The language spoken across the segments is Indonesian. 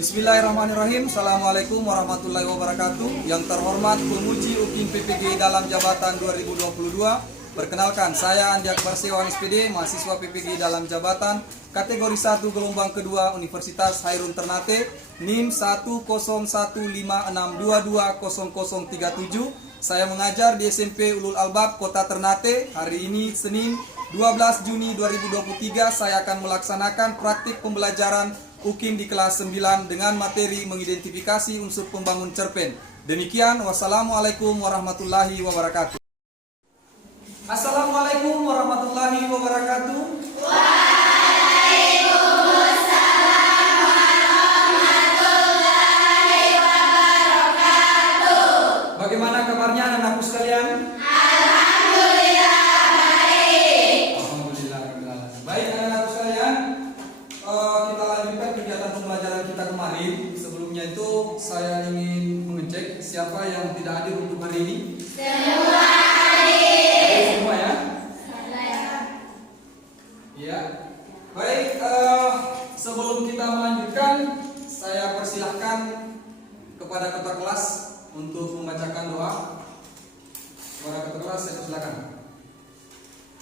Bismillahirrahmanirrahim. Assalamualaikum warahmatullahi wabarakatuh. Yang terhormat Pemuji UKIM PPG dalam jabatan 2022. Perkenalkan, saya Andi Akbar Sewan SPD, mahasiswa PPG dalam jabatan kategori 1 gelombang kedua Universitas Hairun Ternate, NIM 10156220037. Saya mengajar di SMP Ulul Albab Kota Ternate. Hari ini Senin 12 Juni 2023 saya akan melaksanakan praktik pembelajaran UKIM di kelas 9 dengan materi mengidentifikasi unsur pembangun cerpen. Demikian, wassalamualaikum warahmatullahi wabarakatuh. Assalamualaikum warahmatullahi wabarakatuh. Waalaikumsalam warahmatullahi wabarakatuh. Bagaimana kabarnya anak-anakku sekalian? Alhamdulillah baik. Alhamdulillah. Baik anak-anakku sekalian, kita lanjutkan kegiatan pembelajaran kita kemarin. Sebelumnya itu saya ingin mengecek siapa yang tidak hadir untuk hari ini. Semua hadir. Semua ya? Saya. Ya. Baik, sebelum kita melanjutkan, saya persilahkan kepada ketua kelas untuk membacakan doa. Kepada ketua kelas saya persilahkan.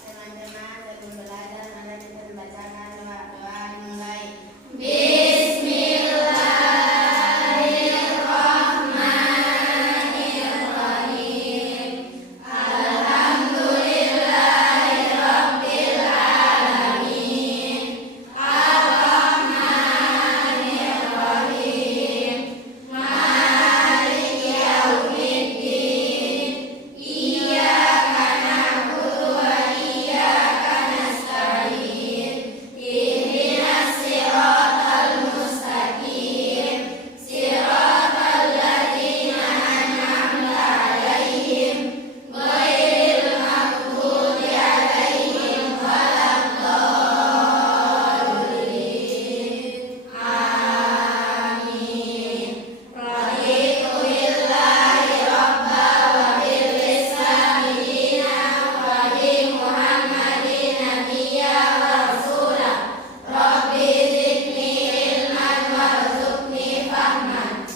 Teman-teman sebelum belajar mari kita membacakan doa yang baik. Bismillahirrahmanirrahim. Alhamdulillahirabbil alamin. Arrahmanirrahim. Maliki yaumiddin. Iyyaka na'budu wa iyyaka nasta'in. Ihdinas siratal mustaqim. Siratal ladzina an'amta 'alaihim ghairil maghdubi 'alaihim waladdallin. Amin. Raditu billahi rabba wa bil islami dinan wa bi Muhammadin nabiyya wa rasula. Rabbi zidni ilman warzuqni fahman.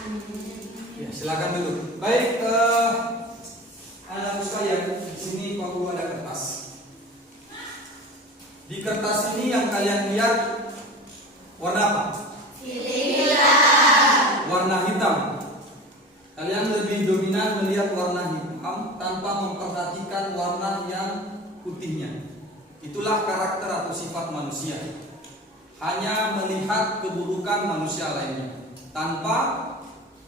Amin. Ya, silakan dulu. Baik, anak-anak sekalian, di sini Pak Guru ada kertas. Di kertas ini yang kalian lihat warna apa? Bismillah. Warna hitam. Kalian lebih dominan melihat warna hitam tanpa memperhatikan warna yang putihnya. Itulah karakter atau sifat manusia. Hanya melihat keburukan manusia lainnya, tanpa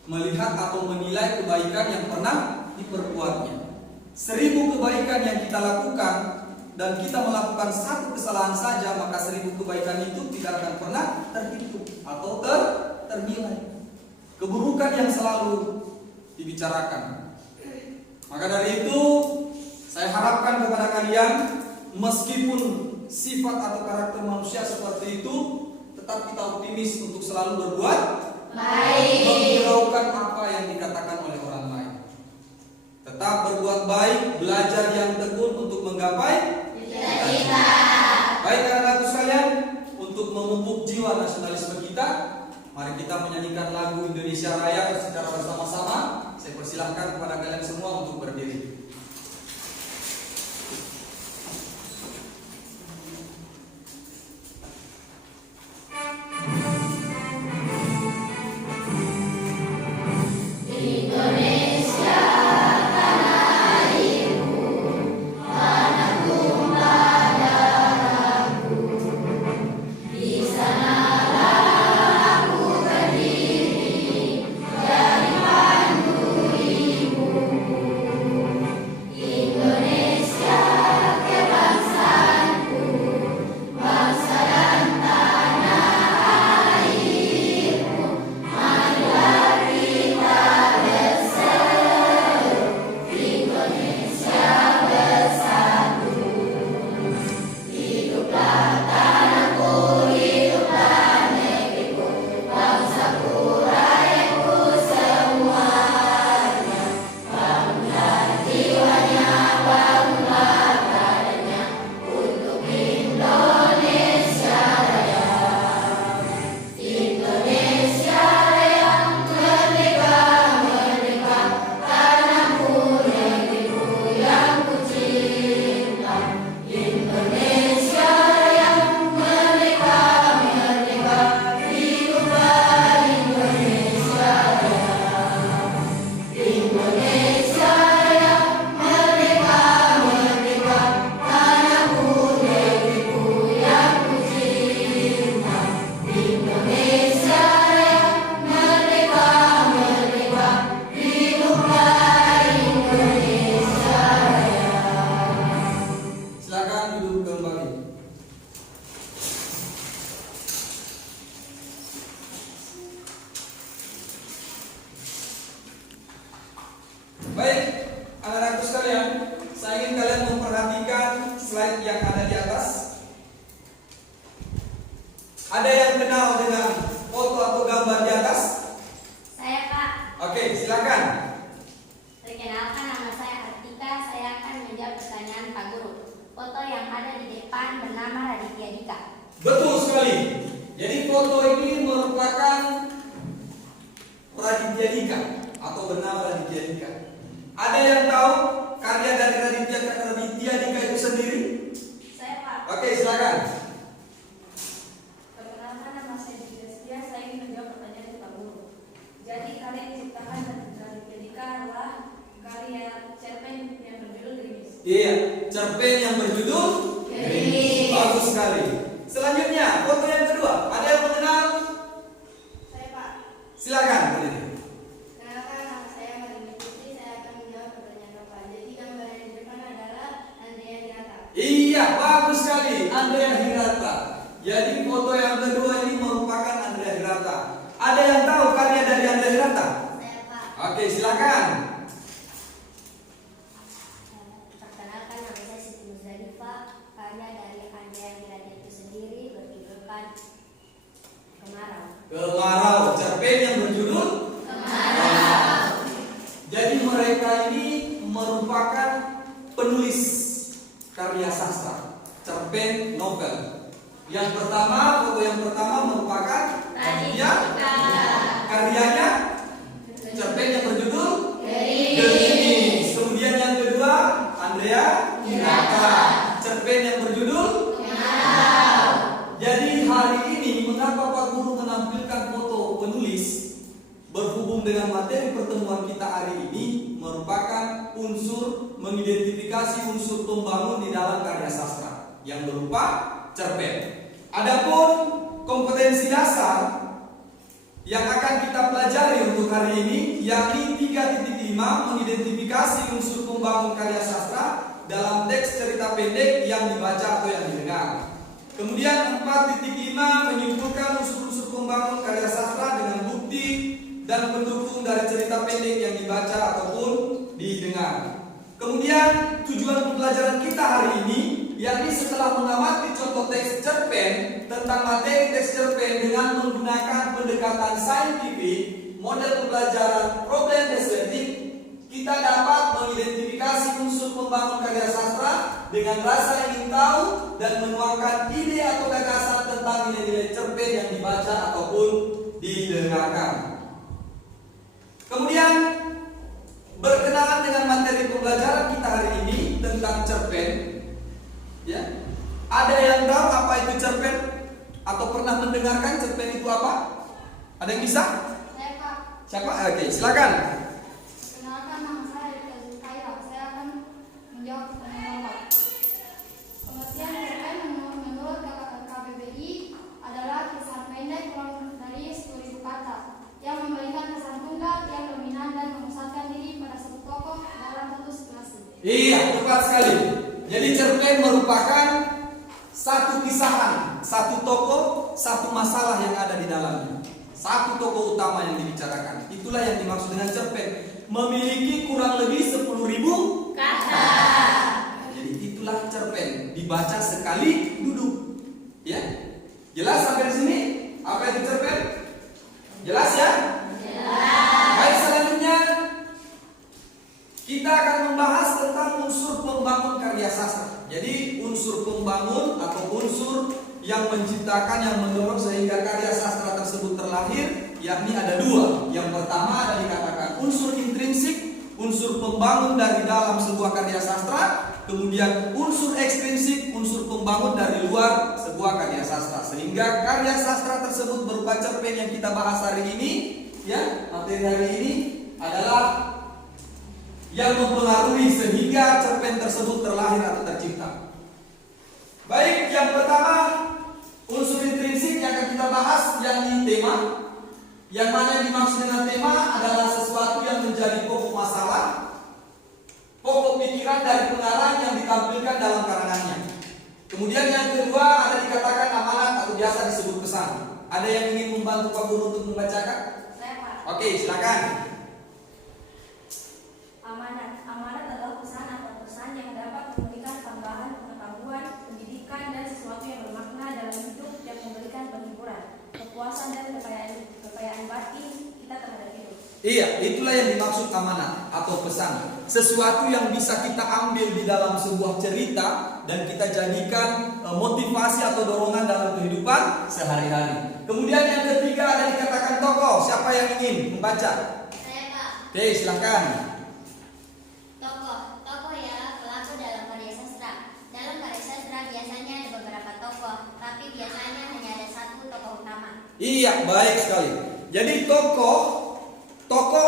melihat atau menilai kebaikan yang pernah diperbuatnya. 1000 kebaikan yang kita lakukan dan kita melakukan satu kesalahan saja, maka 1000 kebaikan itu tidak akan pernah terhitung atau ternilai. Keburukan yang selalu dibicarakan. Maka dari itu saya harapkan kepada kalian, meskipun sifat atau karakter manusia seperti itu, tetap kita optimis untuk selalu berbuat Baik. menghiraukan apa yang dikatakan oleh orang lain. Tetap berbuat baik, belajar yang tekun untuk menggapai Cita-cita. Baik anak-anakku sekalian, untuk memupuk jiwa nasionalisme kita, mari kita menyanyikan lagu Indonesia Raya secara bersama-sama. Saya persilahkan kepada kalian semua untuk berdiri. Indonesia tanah airku, tanah tumpah darahku. Di sanalah aku berdiri, jadi pandu ibuku. ada di atas? Ada yang kenal dengan foto atau gambar di atas? Saya, Pak. Oke, silakan. Perkenalkan, nama saya Artika. Saya akan menjawab pertanyaan Pak Guru. Foto yang ada di depan bernama Raditya Dika. Betul sekali. Jadi foto ini merupakan Raditya Dika atau bernama Raditya Dika. Ada yang tahu karya dari Raditya Dika itu sendiri? Saya, Pak. Oke, silakan. Perkenalkan, nama saya Destia. Saya ingin menjawab pertanyaan Pak Guru. Jadi karya yang diciptakan dari Dika adalah karya cerpen yang berjudul Gerimis. Iya, cerpen yang berjudul Gerimis. Bagus sekali. Selanjutnya, foto yang kedua. Ada yang mengenal? Saya, Pak. Silakan. Kenalkan, nama saya Marini Putri. Saya akan menjawab pertanyaan Bapak. Jadi gambar yang di depan adalah Andrea Hirata. Iya, bagus sekali. Andrea Hirata. Jadi foto yang kedua ini merupakan Andrea Hirata. Ada yang tahu karya dari Andrea Hirata? Saya, Pak. Oke, silakan. Perkenalkan, nama saya Siti Musdalifah. Karya dari Andrea Hirata itu sendiri berjudulkan Kemarau. Kemarau, cerpen yang berjudul Kemarau. Jadi mereka ini merupakan penulis karya sastra, cerpen novel. Yang pertama, foto yang pertama merupakan Raditya. Karyanya cerpen yang berjudul Gerimis. Kemudian yang kedua, Andrea Hirata, cerpen yang berjudul Kemarau. Jadi hari ini mengapa Pak Guru menampilkan foto penulis berhubung dengan materi pertemuan kita hari ini merupakan unsur mengidentifikasi unsur pembangun di dalam karya sastra yang berupa cerpen. Adapun kompetensi dasar yang akan kita pelajari untuk hari ini yakni 3.5 mengidentifikasi unsur pembangun karya sastra dalam teks cerita pendek yang dibaca atau yang didengar. Kemudian 4.5 menyimpulkan unsur-unsur pembangun karya sastra dengan bukti dan pendukung dari cerita pendek yang dibaca ataupun didengar. Kemudian tujuan pembelajaran kita hari ini yakni setelah mengamati contoh teks cerpen tentang materi teks cerpen dengan menggunakan pendekatan saintifik, model pembelajaran problem estetik, kita dapat mengidentifikasi unsur pembangun karya sastra dengan rasa ingin tahu dan menuangkan ide atau gagasan tentang nilai-nilai cerpen yang dibaca ataupun didengarkan. Kemudian berkenalan dengan materi pembelajaran kita hari ini tentang cerpen. Ya, ada yang tahu apa itu cerpen atau pernah mendengarkan cerpen itu apa? Ada yang bisa? Saya, Pak. Siapa? Oke, silakan. Perkenalkan, nama saya Rita Zulkaira. Saya akan menjawab pertanyaan Bapak. Pengertian cerpen menurut KBBI adalah kisah pendek kurang dari 10.000 kata yang memberikan kesan tunggal yang dominan dan memusatkan diri pada satu tokoh dalam satu situasi. Iya, tepat sekali. Jadi cerpen merupakan satu kisahan, satu tokoh, satu masalah yang ada di dalamnya. Satu tokoh utama yang dibicarakan. Itulah yang dimaksud dengan cerpen. Memiliki kurang lebih 10.000 Kata. Jadi itulah cerpen. Dibaca sekali duduk. Ya, jelas sampai di sini? Apa itu cerpen? Jelas ya? Jelas. Baik, selanjutnya kita akan membahas tentang unsur pembangun karya sastra. Jadi unsur pembangun atau unsur yang menciptakan, yang mendorong sehingga karya sastra tersebut terlahir, yakni ada dua. Yang pertama ada dikatakan unsur intrinsik, unsur pembangun dari dalam sebuah karya sastra. Kemudian unsur ekstrinsik, unsur pembangun dari luar sebuah karya sastra. Sehingga karya sastra tersebut berupa cerpen yang kita bahas hari ini, ya, materi hari ini adalah yang mempengaruhi sehingga cerpen tersebut terlahir atau tercipta. Baik, yang pertama unsur intrinsik yang akan kita bahas yakni tema. Yang mana yang dimaksud dengan tema adalah sesuatu yang menjadi pokok masalah, pokok pikiran dari pengarang yang ditampilkan dalam karangannya. Kemudian yang kedua ada dikatakan amanat atau biasa disebut pesan. Ada yang ingin membantu Pak Guru untuk membacakan? Saya, Pak. Oke, silakan. Amanat adalah pesan atau pesan yang dapat memberikan tambahan pengetahuan, pendidikan Iya, itulah yang dimaksud amanat atau pesan. Sesuatu yang bisa kita ambil di dalam sebuah cerita dan kita jadikan motivasi atau dorongan dalam kehidupan sehari-hari. Kemudian yang ketiga ada dikatakan tokoh. Siapa yang ingin membaca? Saya, Pak. Oke, silakan. Tokoh ya pelaku dalam karya sastra. Dalam karya sastra biasanya ada beberapa tokoh, tapi biasanya hanya ada satu tokoh utama. Iya, baik sekali. Jadi tokoh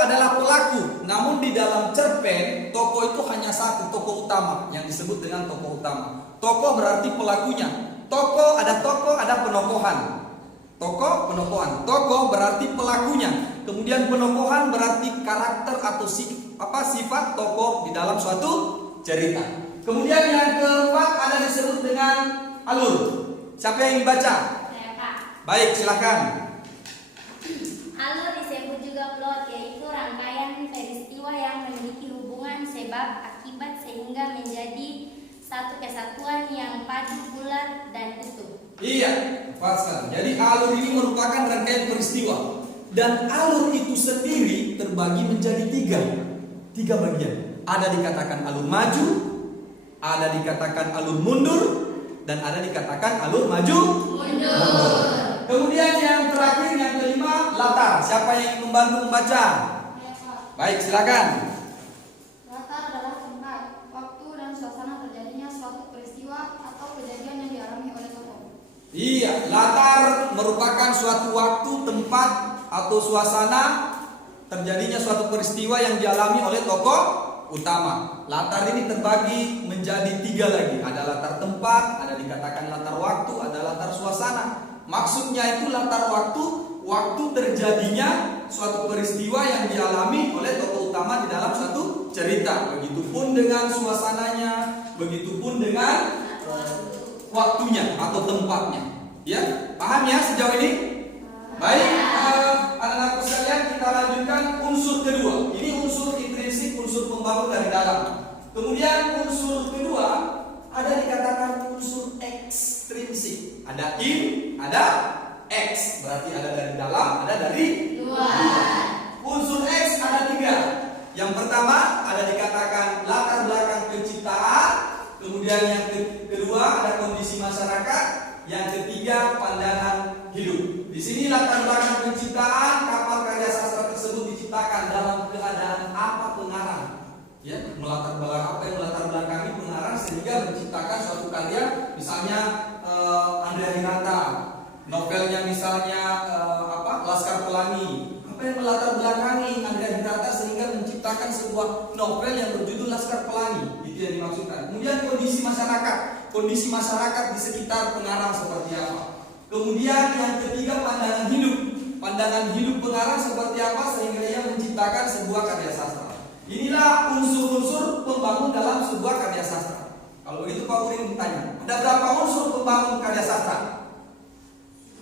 adalah pelaku. Namun di dalam cerpen, tokoh itu hanya satu, tokoh utama yang disebut dengan tokoh utama. Tokoh berarti pelakunya. Tokoh ada penokohan. Tokoh berarti pelakunya. Kemudian penokohan berarti karakter atau sifat tokoh di dalam suatu cerita. Kemudian yang keempat ada disebut dengan alur. Siapa yang ingin baca? Saya, Pak. Baik, silakan. Alur disebut juga plot, yaitu rangkaian peristiwa yang memiliki hubungan sebab akibat sehingga menjadi satu kesatuan yang padu, bulat, dan utuh. Iya, tepat sekali. Jadi alur ini merupakan rangkaian peristiwa. Dan alur itu sendiri terbagi menjadi tiga bagian. Ada dikatakan alur maju, ada dikatakan alur mundur, dan ada dikatakan alur maju mundur. Kemudian yang terakhir, yang kelima, latar. Siapa yang ingin membantu membaca? Saya, Pak. Baik, silakan. Latar adalah tempat, waktu, dan suasana terjadinya suatu peristiwa atau kejadian yang dialami oleh tokoh. Iya, latar merupakan suatu waktu, tempat, atau suasana terjadinya suatu peristiwa yang dialami oleh tokoh utama. Latar ini terbagi menjadi tiga lagi. Ada latar tempat, ada dikatakan latar waktu, ada latar suasana. Maksudnya itu latar waktu terjadinya suatu peristiwa yang dialami oleh tokoh utama di dalam suatu cerita. Begitupun dengan suasananya, begitupun dengan waktunya atau tempatnya. Ya, paham ya sejauh ini? Baik, anak-anakku sekalian, kita lanjutkan unsur kedua. Ini unsur intrinsik, unsur pembangun dari dalam. Kemudian unsur kedua ada dikatakan unsur ekstrinsik. Ada in, ada X. Berarti ada dari dalam, ada dari luar. Unsur X ada tiga. Yang pertama ada dikatakan latar belakang penciptaan. Kemudian yang kedua ada kondisi masyarakat. Yang ketiga pandangan hidup. Di sini latar belakang penciptaan, kapal karya sastra tersebut diciptakan dalam keadaan apa pengarang? Ya, melatar belakang apa yang melatar belakangi pengarang sehingga menciptakan suatu karya, misalnya Andrea Hirata, novelnya misalnya Laskar Pelangi. Apa yang melatar belakangi Andrea Hirata sehingga menciptakan sebuah novel yang berjudul Laskar Pelangi? Itu yang dimaksudkan. Kemudian kondisi masyarakat di sekitar pengarang seperti apa? Kemudian yang ketiga pandangan hidup pengarang seperti apa sehingga ia menciptakan sebuah karya sastra. Inilah unsur-unsur pembangun dalam sebuah karya sastra. Kalau begitu Pak Uri bertanya, ada berapa unsur pembangun karya sastra?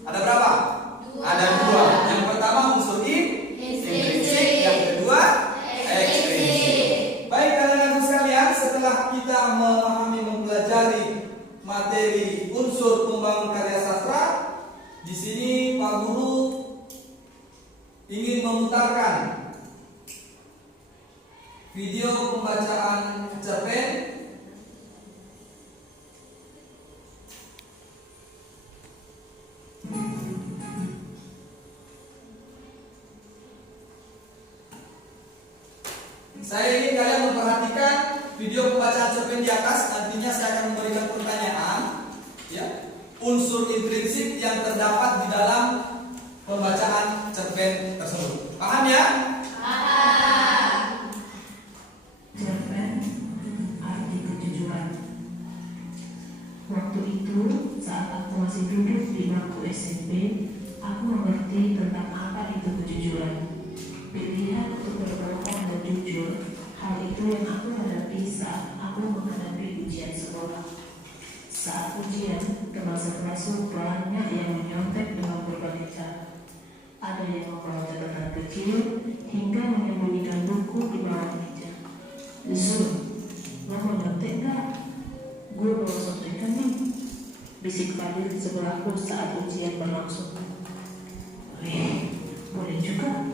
Ada berapa? Ada dua. Yang pertama unsur intrinsik, yang kedua ekstrinsik. Baik anak-anak sekalian, setelah kita memahami mempelajari materi unsur pembangun karya sastra, di sini Pak Guru ingin memutarkan video pembacaan cerpen Saya ingin kalian memperhatikan video pembacaan cerpen di atas. Nantinya saya akan memberikan pertanyaan, ya, unsur intrinsik yang terdapat di dalam pembacaan cerpen tersebut. Paham ya? Paham. Cerpen arti kejujuran. Waktu itu saat aku masih duduk di bangku SMP, aku mengerti tentang apa itu kejujuran. Pilihan untuk berbohong dan jujur, hal itu yang aku hadapi saat aku menghadapi ujian sekolah. Saat ujian, kelas-kelasku banyak yang menyontek dengan berbagai cara. Ada yang membawa catatan kecil hingga menyembunyikan buku di bawah meja. Zul, lo mau nyontek nggak? Gue bawa sontekan nih, bisik Fadil di sebelahku saat ujian berlangsung. Boleh juga.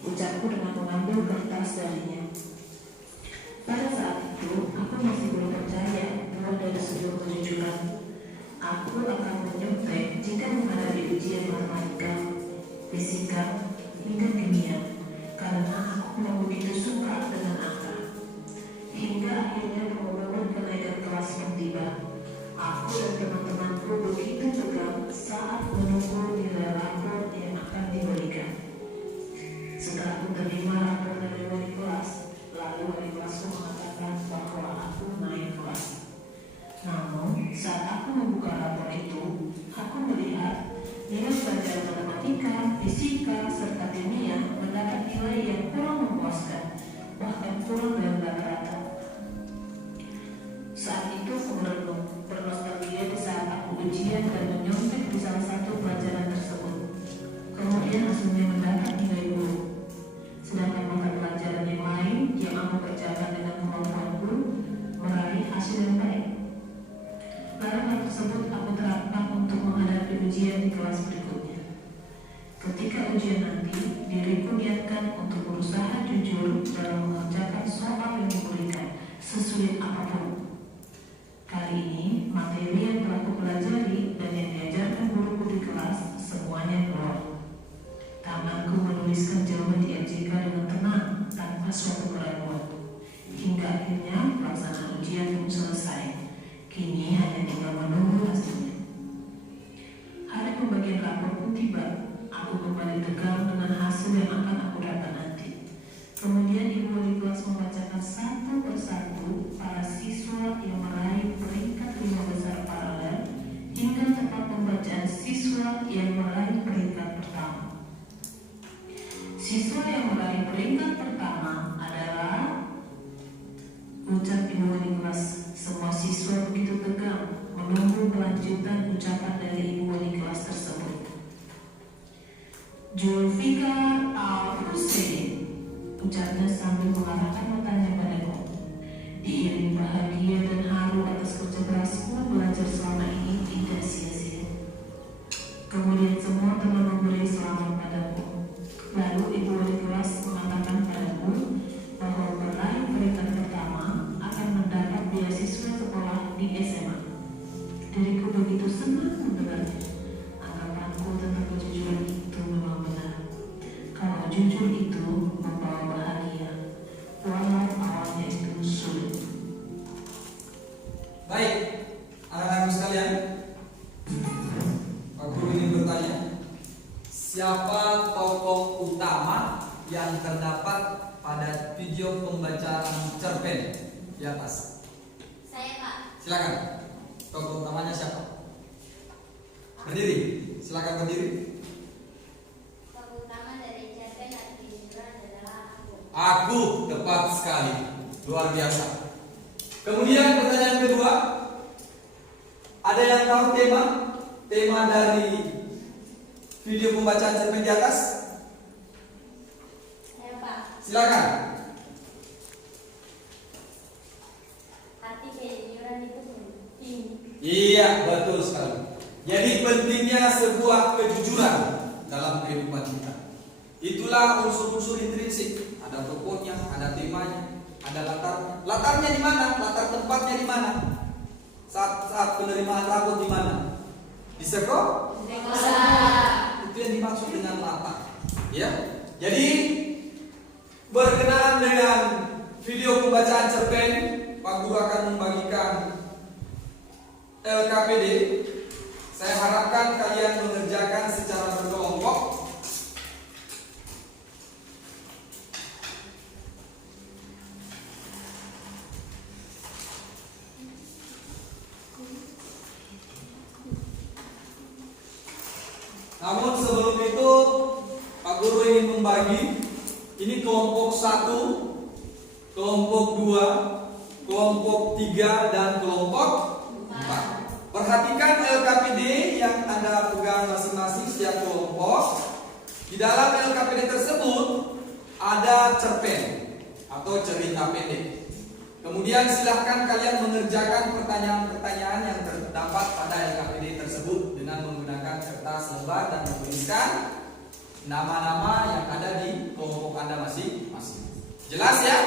ucapku dengan mengambil kertas darinya. Pada saat itu, aku masih belum percaya bahwa dari sebuah kejujuran. Aku akan menyontek jika menghadapi ujian matematika, fisika, hingga kimia, karena aku memang begitu suka dengan angka. Hingga akhirnya momen kenaikan kelas tiba. Aku dan teman-temanku begitu tegang saat menunggu nilai rapor yang akan diberikan. Setelah menerima rapor dari wali kelas, lalu wali kelasku mengatakan bahwa aku naik kelas. Namun, saat aku membuka rapor itu, aku melihat nilai pelajaran matematika, fisika, serta kimia mendapat nilai yang kurang memuaskan, bahkan kurang dari rata-rata. Saat itu aku merenung, bernostalgia di saat aku ujian dan menyontek di salah satu pelajaran tersebut. Kemudian hasilnya mendapat nilai buruk. Sedangkan mata pelajaran yang lain yang aku kerjakan dengan kemampuanku meraih hasil yang baik. Lalu hal tersebut aku terapkan untuk menghadapi ujian di kelas berikutnya. Ketika ujian nanti, diriku niatkan untuk berusaha jujur dalam mengerjakan soal yang diberikan, sesulit apapun. Kali ini, materi yang telah kupelajari dan yang diajarkan guruku di kelas semuanya keluar. Tanganku menuliskan jawaban di MCK dengan tenang, tanpa suatu keraguan. Hingga akhirnya pelaksanaan ujian pun selesai. Kini hanya tinggal menunggu hasilnya. Hari pembagian rapor pun tiba. Aku kembali tegang dengan hasil yang akan aku dapat nanti. Kemudian ibu wali kelas membacakan satu persatu para siswa yang meraih peringkat 5 besar paralel hingga tempat pembacaan siswa yang meraih peringkat pertama. Siswa yang meraih peringkat pertama adalah, ucap ibu wali kelas. Semua siswa begitu tegang menunggu kelanjutan ucapan dari ibu wali kelas tersebut. Julfikar Al-Husain, ucapnya sambil mengarahkan matanya padaku. Diiring bahagia dan haru atas kerja kerasku belajar selama ini tidak sia-sia. Kemudian semua telah memberi selamat padaku. Lalu ibu wali kelas mengatakan padaku bahwa meraih peringkat pertama akan mendapat beasiswa sekolah di SMA. Diriku begitu senang mendengarnya. Anggapanku tentang kejujuran itu memang benar. Kalau jujur itu membawa bahagia, walau awalnya itu sulit. Baik, anak-anak sekalian, Pak Guru ingin bertanya, siapa tokoh utama yang terdapat pada video pembacaan cerpen di atas? Saya, Pak. Silakan. Tokoh utamanya siapa? Berdiri. Silakan berdiri. Tokoh utama dari cerpen dan kejujuran adalah aku. Aku, tepat sekali. Luar biasa. Kemudian pertanyaan kedua, ada yang tahu tema dari video pembacaan cerpen di atas? Saya, Pak. Silakan. Arti kejujuran itu penting. Iya, betul sekali. Jadi pentingnya sebuah kejujuran dalam kehidupan kita. Itulah unsur-unsur intrinsik. Ada tokohnya, ada temanya, ada latarnya. Latarnya di mana? Latar tempatnya di mana? Saat penerimaan rapor di mana? Di sekolah? Itu yang dimaksud dengan latar. Ya. Jadi berkenaan dengan video pembacaan cerpen, Pak Guru akan membagikan LKPD. Saya harapkan kalian mengerjakan secara berkelompok. Namun sebelum itu Pak Guru ingin membagi. Ini kelompok 1, kelompok 2, kelompok 3, dan kelompok 4. Perhatikan LKPD yang Anda pegang masing-masing setiap kelompok. Di dalam LKPD tersebut ada cerpen atau cerita pendek. Kemudian silahkan kalian mengerjakan pertanyaan-pertanyaan yang terdapat pada LKPD tersebut dengan menggunakan kertas lembar dan menuliskan nama-nama yang ada di kelompok Jelas ya?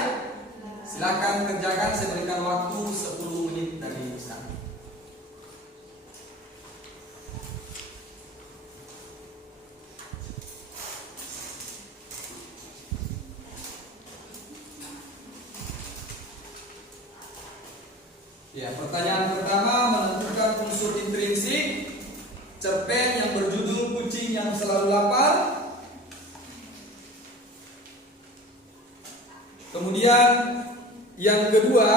Silakan kerjakan, saya berikan waktu 10 menit dari sekarang. Ya, pertanyaan pertama, menentukan unsur intrinsik cerpen yang berjudul Kucing yang Selalu Lapar. Kemudian yang kedua,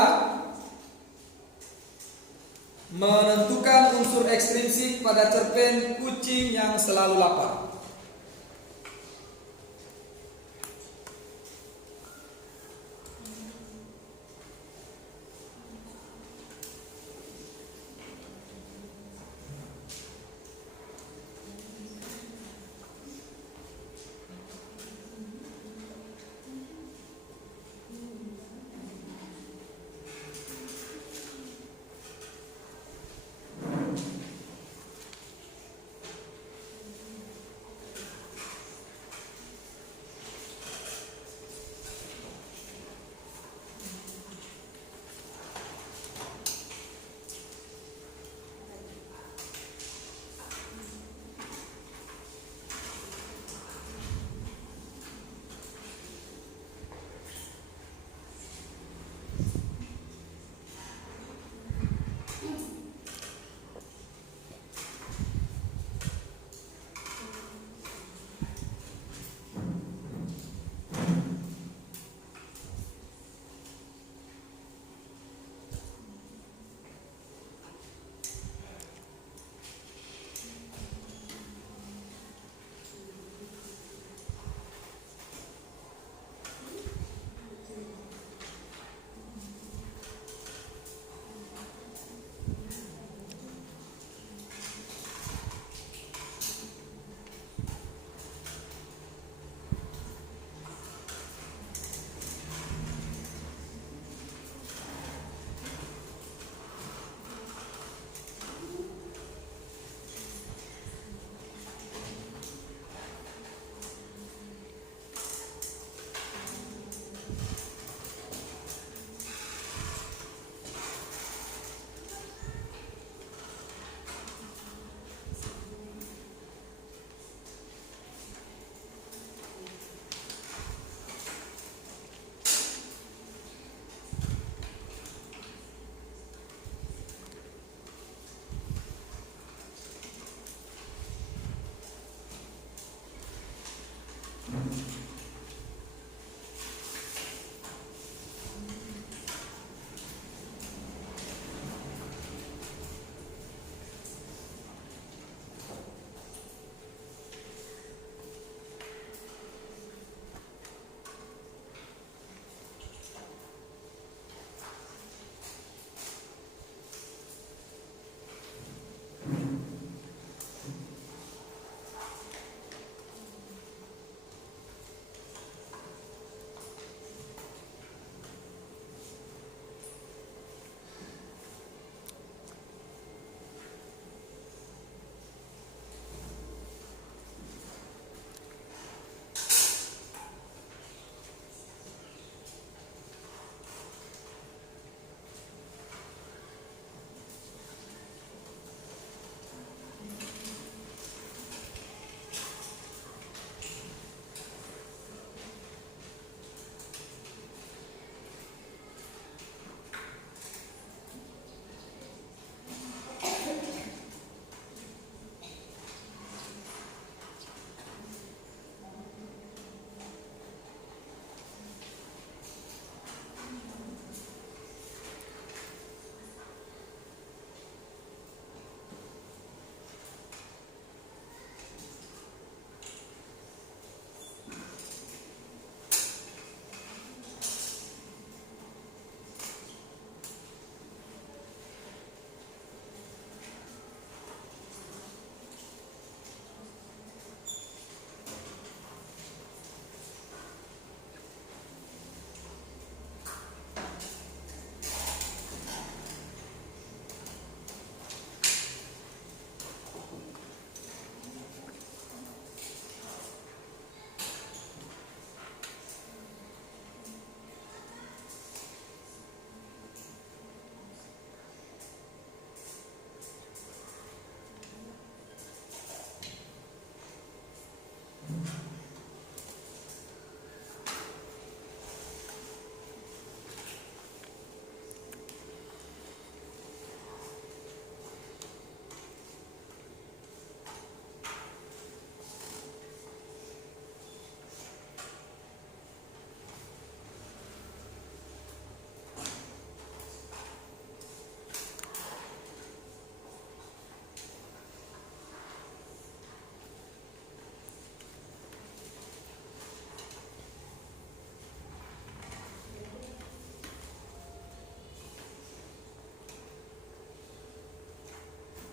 menentukan unsur ekstrinsik pada cerpen Kucing yang Selalu Lapar.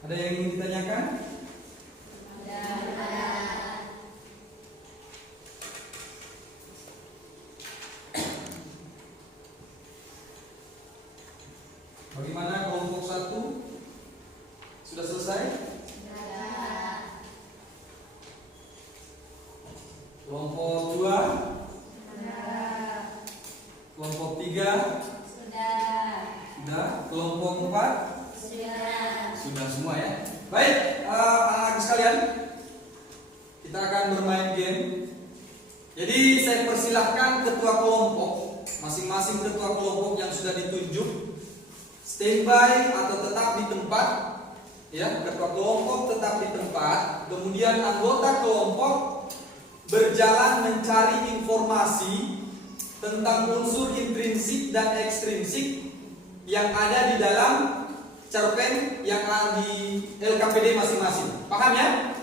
Ada yang ingin ditanyakan? Bagaimana kelompok 1? Sudah selesai? Kelompok 2? Kelompok 3? Sudah. Kelompok 4? Sudah semua ya. Baik, anak-anak sekalian, kita akan bermain game. Jadi saya persilahkan ketua kelompok, masing-masing ketua kelompok yang sudah ditunjuk standby atau tetap di tempat. Ya, ketua kelompok tetap di tempat. Kemudian anggota kelompok berjalan mencari informasi tentang unsur intrinsik dan ekstrinsik yang ada di dalam cerpen yang ada di LKPD masing-masing. Paham ya?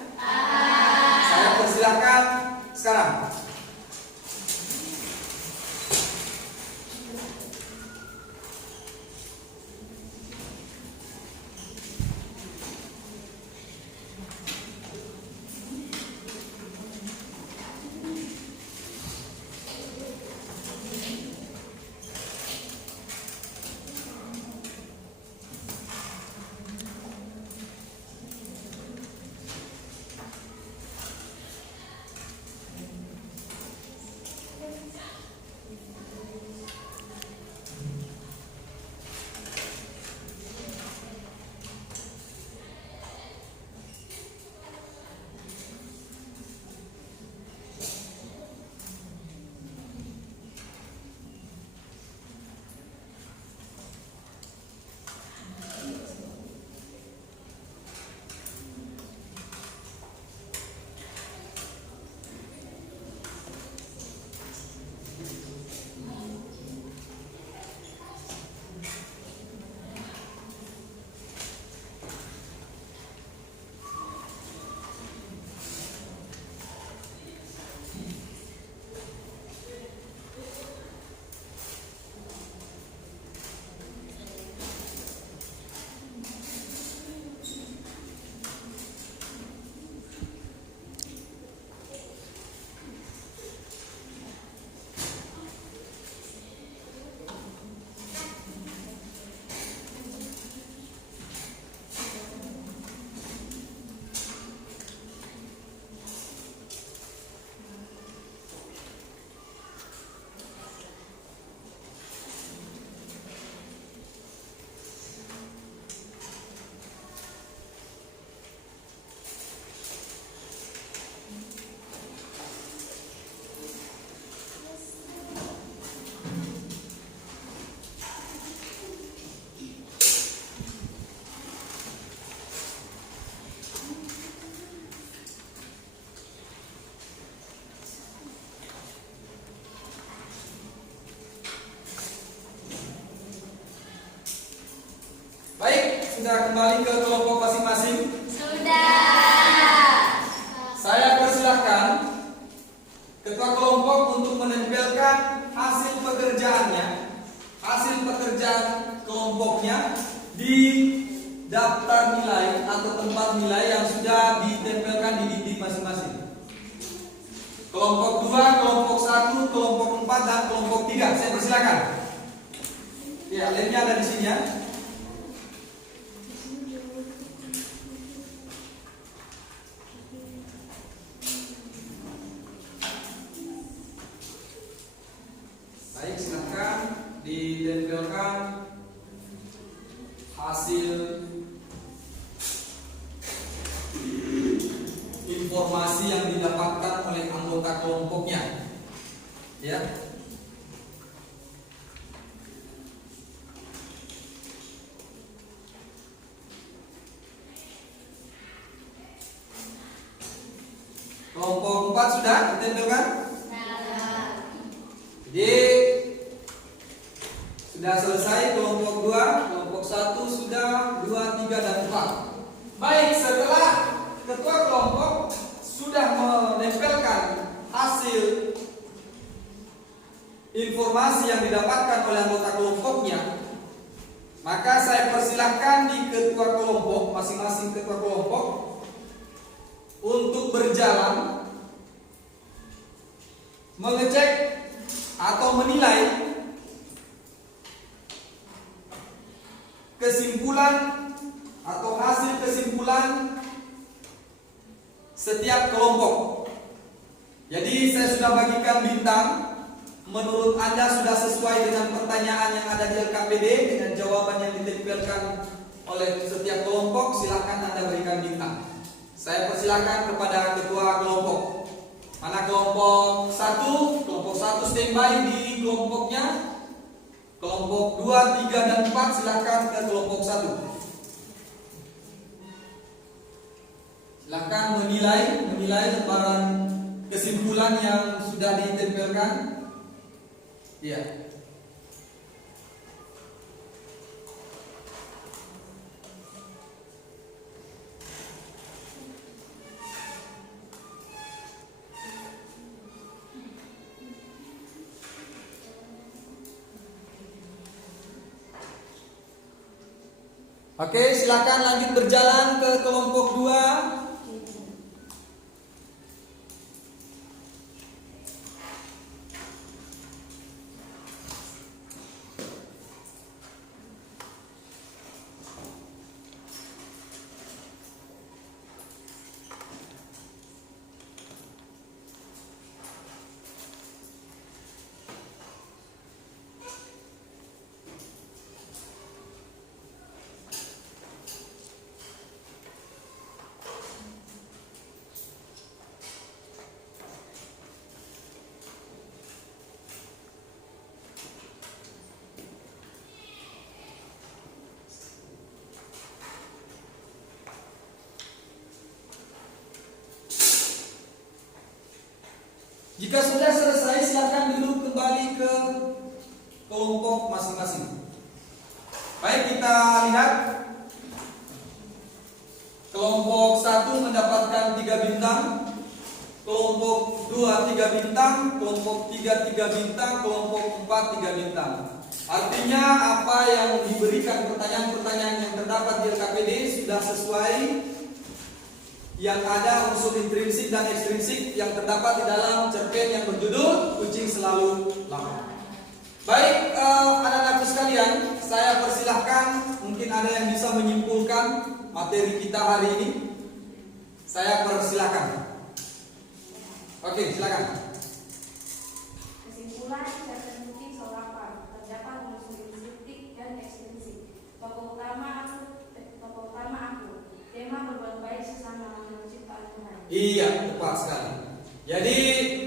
Saya persilahkan sekarang. Sudah kembali ke kelompok masing-masing? Sudah. Saya persilahkan ketua kelompok untuk menempelkan hasil pekerjaan kelompoknya di daftar nilai atau tempat nilai yang sudah ditempelkan di dinding masing-masing. Kelompok 2, kelompok 1, kelompok 4, dan kelompok 3. Saya persilakan. Ya, lemnya ada di sini ya. Baik, silakan ditempelkan hasil informasi yang didapatkan oleh anggota kelompoknya. Ya. Kelompok 4 sudah ditempelkan? Jadi sudah selesai kelompok 2, kelompok 1 sudah, 2, 3, dan 4. Baik, setelah ketua kelompok sudah menempelkan hasil informasi yang didapatkan oleh anggota kelompoknya, Maka saya persilahkan di ketua kelompok, masing-masing ketua kelompok untuk berjalan mengecek atau menilai kesimpulan atau hasil kesimpulan setiap kelompok. Jadi saya sudah bagikan bintang. Menurut Anda sudah sesuai dengan pertanyaan yang ada di LKPD dengan jawaban yang ditempelkan oleh setiap kelompok, silakan Anda berikan bintang. Saya persilakan kepada ketua kelompok. Mana kelompok 1? Kelompok 1 standby di kelompoknya. Kelompok 2, 3, dan 4 silakan ke kelompok 1. Silakan menilai lembaran kesimpulan yang sudah ditempelkan. Ya. Oke, silakan lanjut berjalan ke kelompok 2. Jika sudah selesai, silakan duduk kembali ke kelompok masing-masing. Baik, kita lihat. Kelompok 1 mendapatkan 3 bintang, kelompok 2 3 bintang, kelompok 3 3 bintang, kelompok 4 3 bintang. Artinya apa yang diberikan pertanyaan-pertanyaan yang terdapat di LKPD sudah sesuai yang ada unsur intrinsik dan ekstrinsik yang terdapat di dalam cerpen yang berjudul Kucing Selalu Lapar. Baik, anak-anakku sekalian, saya persilahkan, mungkin ada yang bisa menyimpulkan materi kita hari ini. Saya persilahkan. Oke, silakan. Kesimpulan cerpen Kucing Selalu Lapar terdapat unsur intrinsik dan ekstrinsik. Tokoh utama aku. Tema berbuat baik sesama manusia ciptaan Tuhan. Iya, tepat sekali. Jadi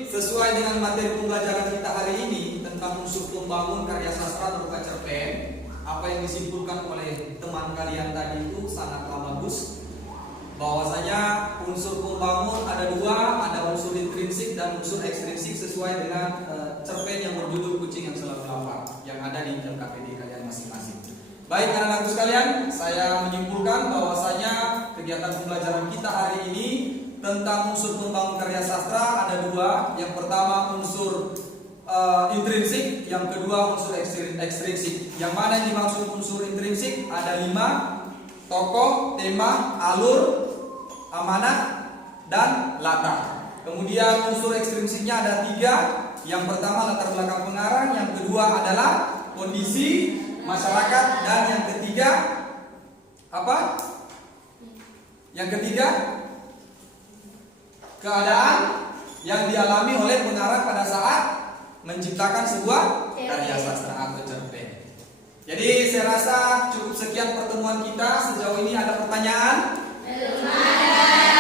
sesuai dengan materi pembelajaran kita hari ini tentang unsur pembangun karya sastra berupa cerpen, apa yang disimpulkan oleh teman kalian tadi itu sangatlah bagus. Bahwasanya unsur pembangun ada 2, ada unsur intrinsik dan unsur ekstrinsik sesuai dengan cerpen yang berjudul Kucing yang Selalu Lapar yang ada di LKPD kalian masing-masing. Baik anak-anakku sekalian, saya menyimpulkan bahwasanya kegiatan pembelajaran kita hari ini tentang unsur pembangun karya sastra ada 2. Yang pertama unsur intrinsik, yang kedua unsur ekstrinsik. Yang mana yang dimaksud unsur intrinsik? Ada 5: tokoh, tema, alur, amanat, dan latar. Kemudian unsur ekstrinsiknya ada 3. Yang pertama latar belakang pengarang, yang kedua adalah kondisi masyarakat, dan yang ketiga apa? Yang ketiga keadaan yang dialami oleh pengarang pada saat menciptakan sebuah karya sastra atau cerpen. Jadi saya rasa cukup sekian pertemuan kita sejauh ini. Ada pertanyaan? Belum ada.